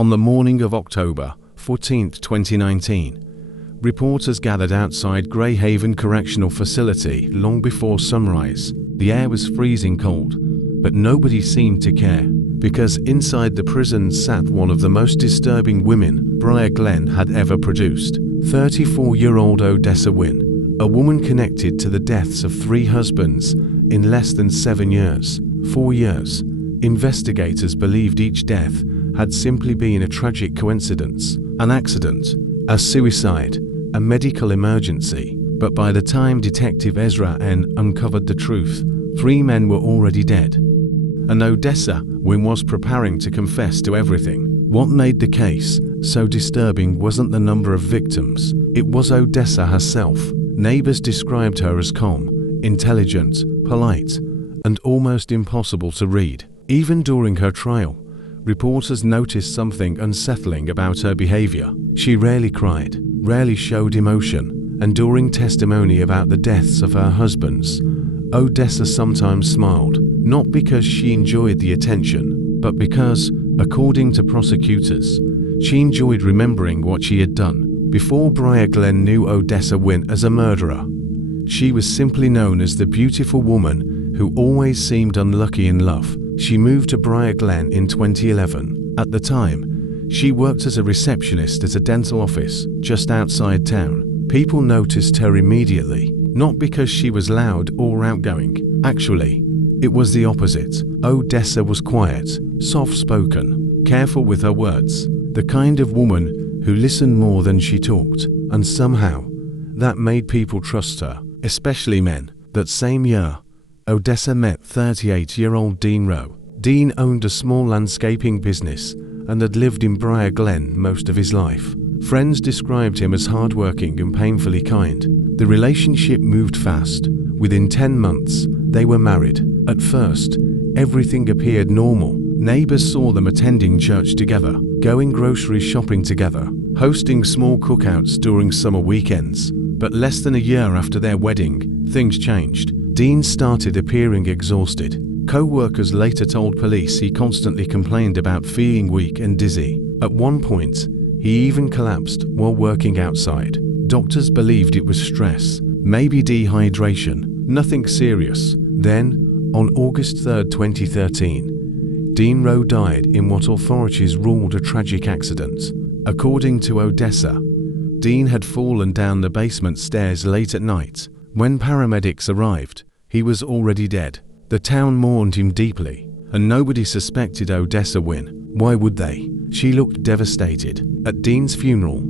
On the morning of October 14, 2019, reporters gathered outside Greyhaven Correctional Facility long before sunrise. The air was freezing cold, but nobody seemed to care, because inside the prison sat one of the most disturbing women Briar Glen had ever produced. 34-year-old Odessa Wynn, a woman connected to the deaths of 3 husbands in less than 7 years. 4 years. Investigators believed each death had simply been a tragic coincidence, an accident, a suicide, a medical emergency. But by the time Detective Ezra Haines uncovered the truth, 3 men were already dead. And Odessa Wynn was preparing to confess to everything. What made the case so disturbing wasn't the number of victims, it was Odessa herself. Neighbors described her as calm, intelligent, polite, and almost impossible to read. Even during her trial, reporters noticed something unsettling about her behavior. She rarely cried, rarely showed emotion, and during testimony about the deaths of her husbands, Odessa sometimes smiled, not because she enjoyed the attention, but because, according to prosecutors, she enjoyed remembering what she had done. Before Briar Glen knew Odessa Wynn as a murderer, she was simply known as the beautiful woman who always seemed unlucky in love. She moved to Briar Glen in 2011. At the time, she worked as a receptionist at a dental office just outside town. People noticed her immediately, not because she was loud or outgoing. Actually, it was the opposite. Odessa was quiet, soft-spoken, careful with her words, the kind of woman who listened more than she talked, and somehow, that made people trust her, especially men. That same year, Odessa met 38-year-old Dean Rowe. Dean owned a small landscaping business and had lived in Briar Glen most of his life. Friends described him as hardworking and painfully kind. The relationship moved fast. Within 10 months, they were married. At first, everything appeared normal. Neighbors saw them attending church together, going grocery shopping together, hosting small cookouts during summer weekends. But less than a year after their wedding, things changed. Dean started appearing exhausted. Co-workers later told police he constantly complained about feeling weak and dizzy. At one point, he even collapsed while working outside. Doctors believed it was stress, maybe dehydration, nothing serious. Then, on August 3, 2013, Dean Rowe died in what authorities ruled a tragic accident. According to Odessa, Dean had fallen down the basement stairs late at night. When paramedics arrived, he was already dead. The town mourned him deeply, and nobody suspected Odessa Wynn. Why would they? She looked devastated. At Dean's funeral,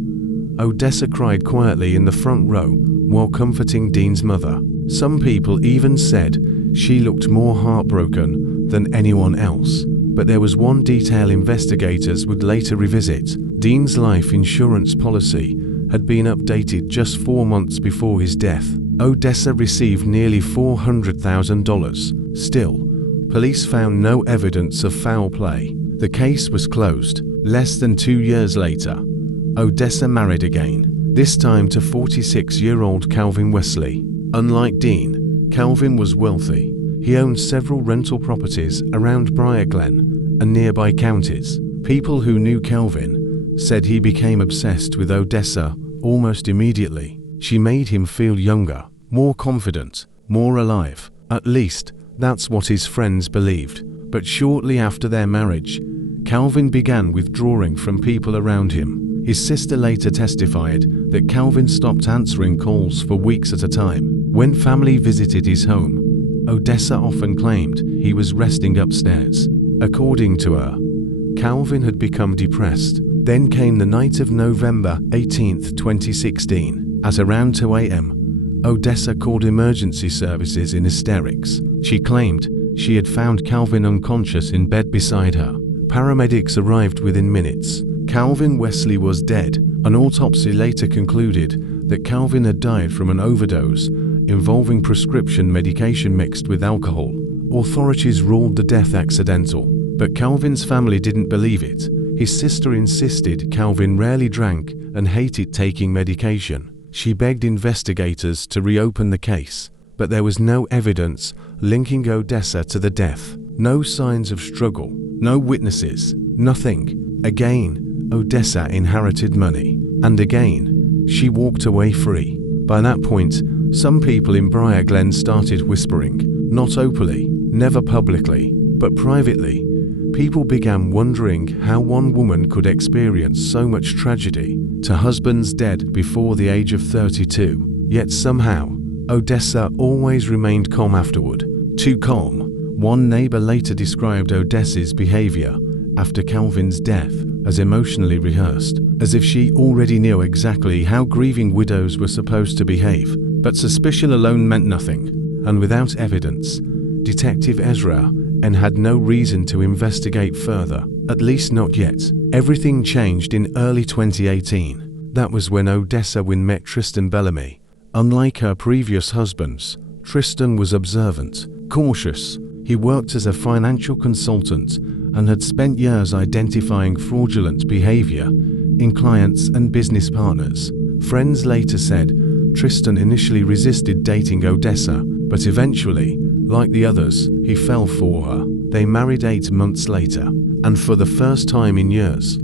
Odessa cried quietly in the front row while comforting Dean's mother. Some people even said she looked more heartbroken than anyone else. But there was one detail investigators would later revisit. Dean's life insurance policy had been updated just 4 months before his death. Odessa received nearly $400,000. Still, police found no evidence of foul play. The case was closed. Less than 2 years later, Odessa married again, this time to 46-year-old Calvin Wesley. Unlike Dean, Calvin was wealthy. He owned several rental properties around Briar Glen and nearby counties. People who knew Calvin said he became obsessed with Odessa almost immediately. She made him feel younger, more confident, more alive. At least, that's what his friends believed. But shortly after their marriage, Calvin began withdrawing from people around him. His sister later testified that Calvin stopped answering calls for weeks at a time. When family visited his home, Odessa often claimed he was resting upstairs. According to her, Calvin had become depressed. Then came the night of November 18, 2016. At around 2 a.m., Odessa called emergency services in hysterics. She claimed she had found Calvin unconscious in bed beside her. Paramedics arrived within minutes. Calvin Wesley was dead. An autopsy later concluded that Calvin had died from an overdose involving prescription medication mixed with alcohol. Authorities ruled the death accidental, but Calvin's family didn't believe it. His sister insisted Calvin rarely drank and hated taking medication. She begged investigators to reopen the case, but there was no evidence linking Odessa to the death. No signs of struggle, no witnesses, nothing. Again, Odessa inherited money. And again, she walked away free. By that point, some people in Briar Glen started whispering, not openly, never publicly, but privately. People began wondering how one woman could experience so much tragedy to husbands dead before the age of 32. Yet somehow, Odessa always remained calm afterward. Too calm. One neighbor later described Odessa's behavior after Calvin's death as emotionally rehearsed, as if she already knew exactly how grieving widows were supposed to behave. But suspicion alone meant nothing, and without evidence, Detective Ezra Haines had no reason to investigate further, at least not yet. Everything changed in early 2018. That was when Odessa Wynn met Tristan Bellamy. Unlike her previous husbands, Tristan was observant, cautious. He worked as a financial consultant and had spent years identifying fraudulent behavior in clients and business partners. Friends later said Tristan initially resisted dating Odessa, but eventually, like the others, he fell for her. They married 8 months later, and for the first time in years,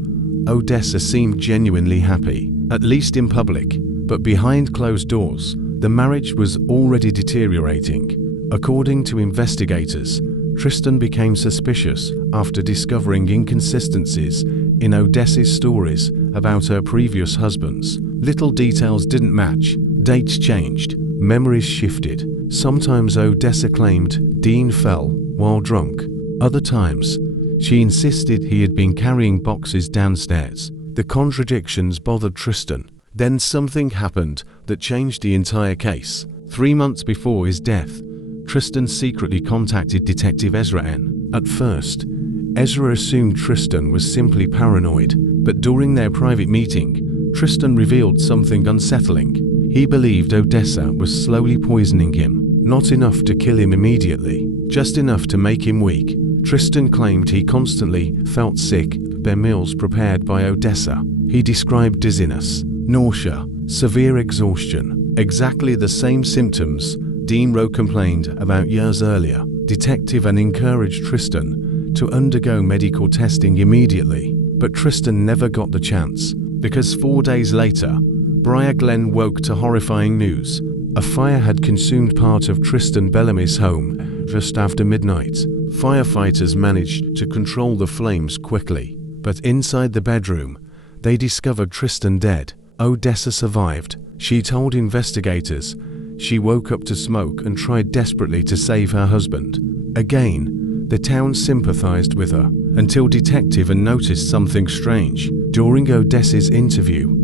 Odessa seemed genuinely happy, at least in public, but behind closed doors, the marriage was already deteriorating. According to investigators, Tristan became suspicious after discovering inconsistencies in Odessa's stories about her previous husbands. Little details didn't match, dates changed, memories shifted. Sometimes Odessa claimed Dean fell while drunk. Other times, she insisted he had been carrying boxes downstairs. The contradictions bothered Tristan. Then something happened that changed the entire case. 3 months before his death, Tristan secretly contacted Detective Ezra Haines. At first, Ezra assumed Tristan was simply paranoid, but during their private meeting, Tristan revealed something unsettling. He believed Odessa was slowly poisoning him, not enough to kill him immediately, just enough to make him weak. Tristan claimed he constantly felt sick, their meals prepared by Odessa. He described dizziness, nausea, severe exhaustion, exactly the same symptoms Dean Rowe complained about years earlier. Detective Haines encouraged Tristan to undergo medical testing immediately, but Tristan never got the chance, because 4 days later, Briar Glen woke to horrifying news. A fire had consumed part of Tristan Bellamy's home just after midnight. Firefighters managed to control the flames quickly, but inside the bedroom, they discovered Tristan dead. Odessa survived. She told investigators she woke up to smoke and tried desperately to save her husband. Again, the town sympathized with her, until Detective Haines noticed something strange. During Odessa's interview,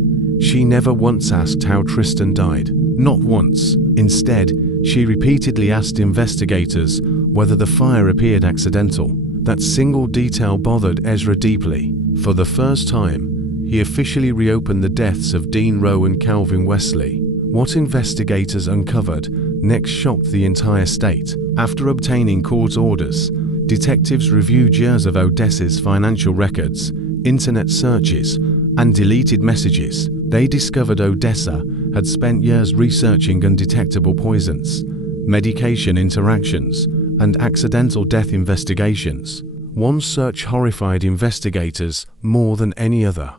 she never once asked how Tristan died. Not once. Instead, she repeatedly asked investigators whether the fire appeared accidental. That single detail bothered Ezra deeply. For the first time, he officially reopened the deaths of Dean Rowe and Calvin Wesley. What investigators uncovered next shocked the entire state. After obtaining court orders, detectives reviewed years of Odessa's financial records, internet searches, and deleted messages. They discovered Odessa had spent years researching undetectable poisons, medication interactions, and accidental death investigations. One search horrified investigators more than any other.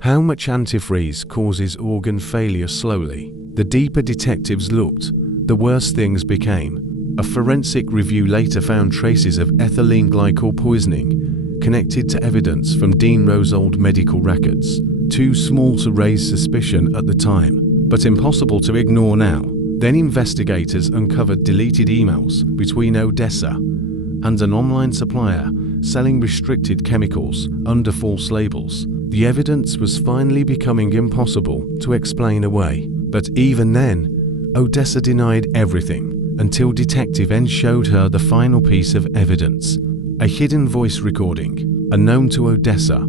How much antifreeze causes organ failure slowly? The deeper detectives looked, the worse things became. A forensic review later found traces of ethylene glycol poisoning connected to evidence from Dean Rowe's old medical records. Too small to raise suspicion at the time, but impossible to ignore now. Then investigators uncovered deleted emails between Odessa and an online supplier selling restricted chemicals under false labels. The evidence was finally becoming impossible to explain away. But even then, Odessa denied everything, until Detective Haines showed her the final piece of evidence. A hidden voice recording. Unknown to Odessa,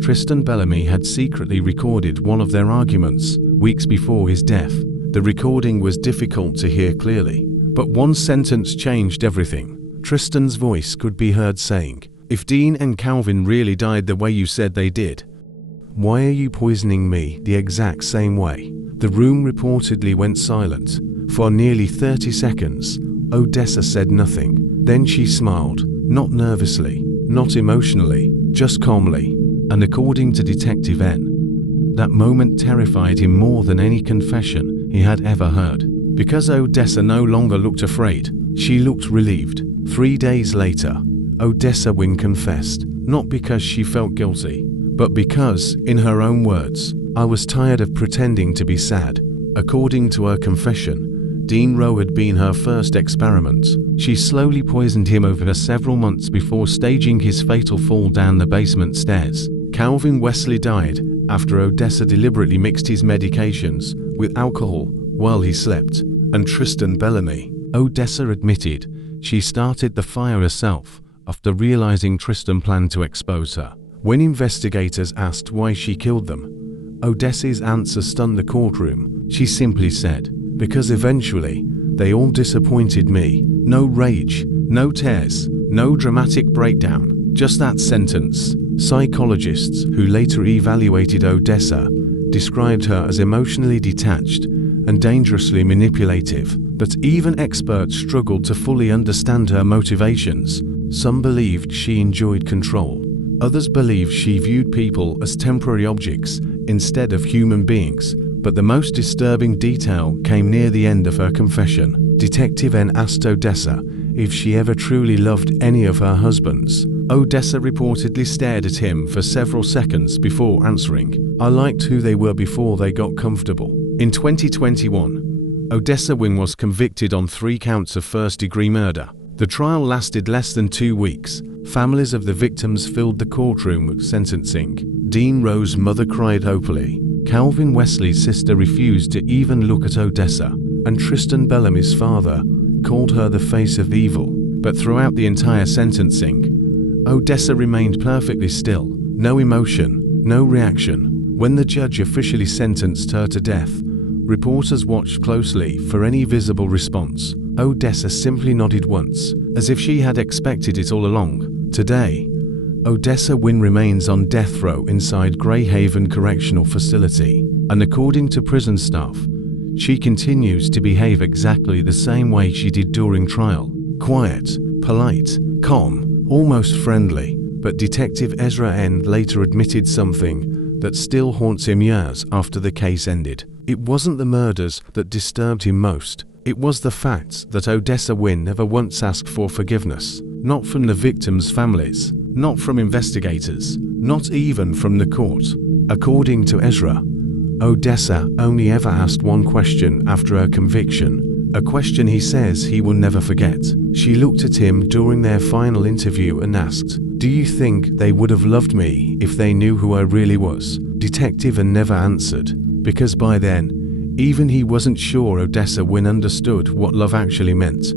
Tristan Bellamy had secretly recorded one of their arguments weeks before his death. The recording was difficult to hear clearly, but one sentence changed everything. Tristan's voice could be heard saying, "If Dean and Calvin really died the way you said they did, why are you poisoning me the exact same way?" The room reportedly went silent. For nearly 30 seconds, Odessa said nothing. Then she smiled, not nervously, not emotionally, just calmly. And according to Detective N, that moment terrified him more than any confession he had ever heard. Because Odessa no longer looked afraid, she looked relieved. 3 days later, Odessa Wynn confessed, not because she felt guilty, but because, in her own words, "I was tired of pretending to be sad." According to her confession, Dean Rowe had been her first experiment. She slowly poisoned him over several months before staging his fatal fall down the basement stairs. Calvin Wesley died after Odessa deliberately mixed his medications with alcohol while he slept. And Tristan Bellamy, Odessa admitted she started the fire herself after realizing Tristan planned to expose her. When investigators asked why she killed them, Odessa's answer stunned the courtroom. She simply said, "Because eventually, they all disappointed me." No rage, no tears, no dramatic breakdown, just that sentence. Psychologists who later evaluated Odessa described her as emotionally detached and dangerously manipulative, but even experts struggled to fully understand her motivations. Some believed she enjoyed control. Others believed she viewed people as temporary objects instead of human beings. But the most disturbing detail came near the end of her confession. Detective N asked Odessa if she ever truly loved any of her husbands. Odessa reportedly stared at him for several seconds before answering, "I liked who they were before they got comfortable." In 2021, Odessa Wynn was convicted on 3 counts of first-degree murder. The trial lasted less than 2 weeks. Families of the victims filled the courtroom with sentencing. Dean Rowe's mother cried openly. Calvin Wesley's sister refused to even look at Odessa, and Tristan Bellamy's father called her the face of evil. But throughout the entire sentencing, Odessa remained perfectly still. No emotion, no reaction. When the judge officially sentenced her to death, reporters watched closely for any visible response. Odessa simply nodded once, as if she had expected it all along. Today, Odessa Wynn remains on death row inside Greyhaven Correctional Facility, and according to prison staff, she continues to behave exactly the same way she did during trial. Quiet, polite, calm, almost friendly. But Detective Ezra Haines later admitted something that still haunts him years after the case ended. It wasn't the murders that disturbed him most. It was the fact that Odessa Wynn never once asked for forgiveness. Not from the victims' families, not from investigators, not even from the court. According to Ezra, Odessa only ever asked one question after her conviction, a question he says he will never forget. She looked at him during their final interview and asked, "Do you think they would have loved me if they knew who I really was?" Detective never answered, because by then, even he wasn't sure Odessa Wynn understood what love actually meant.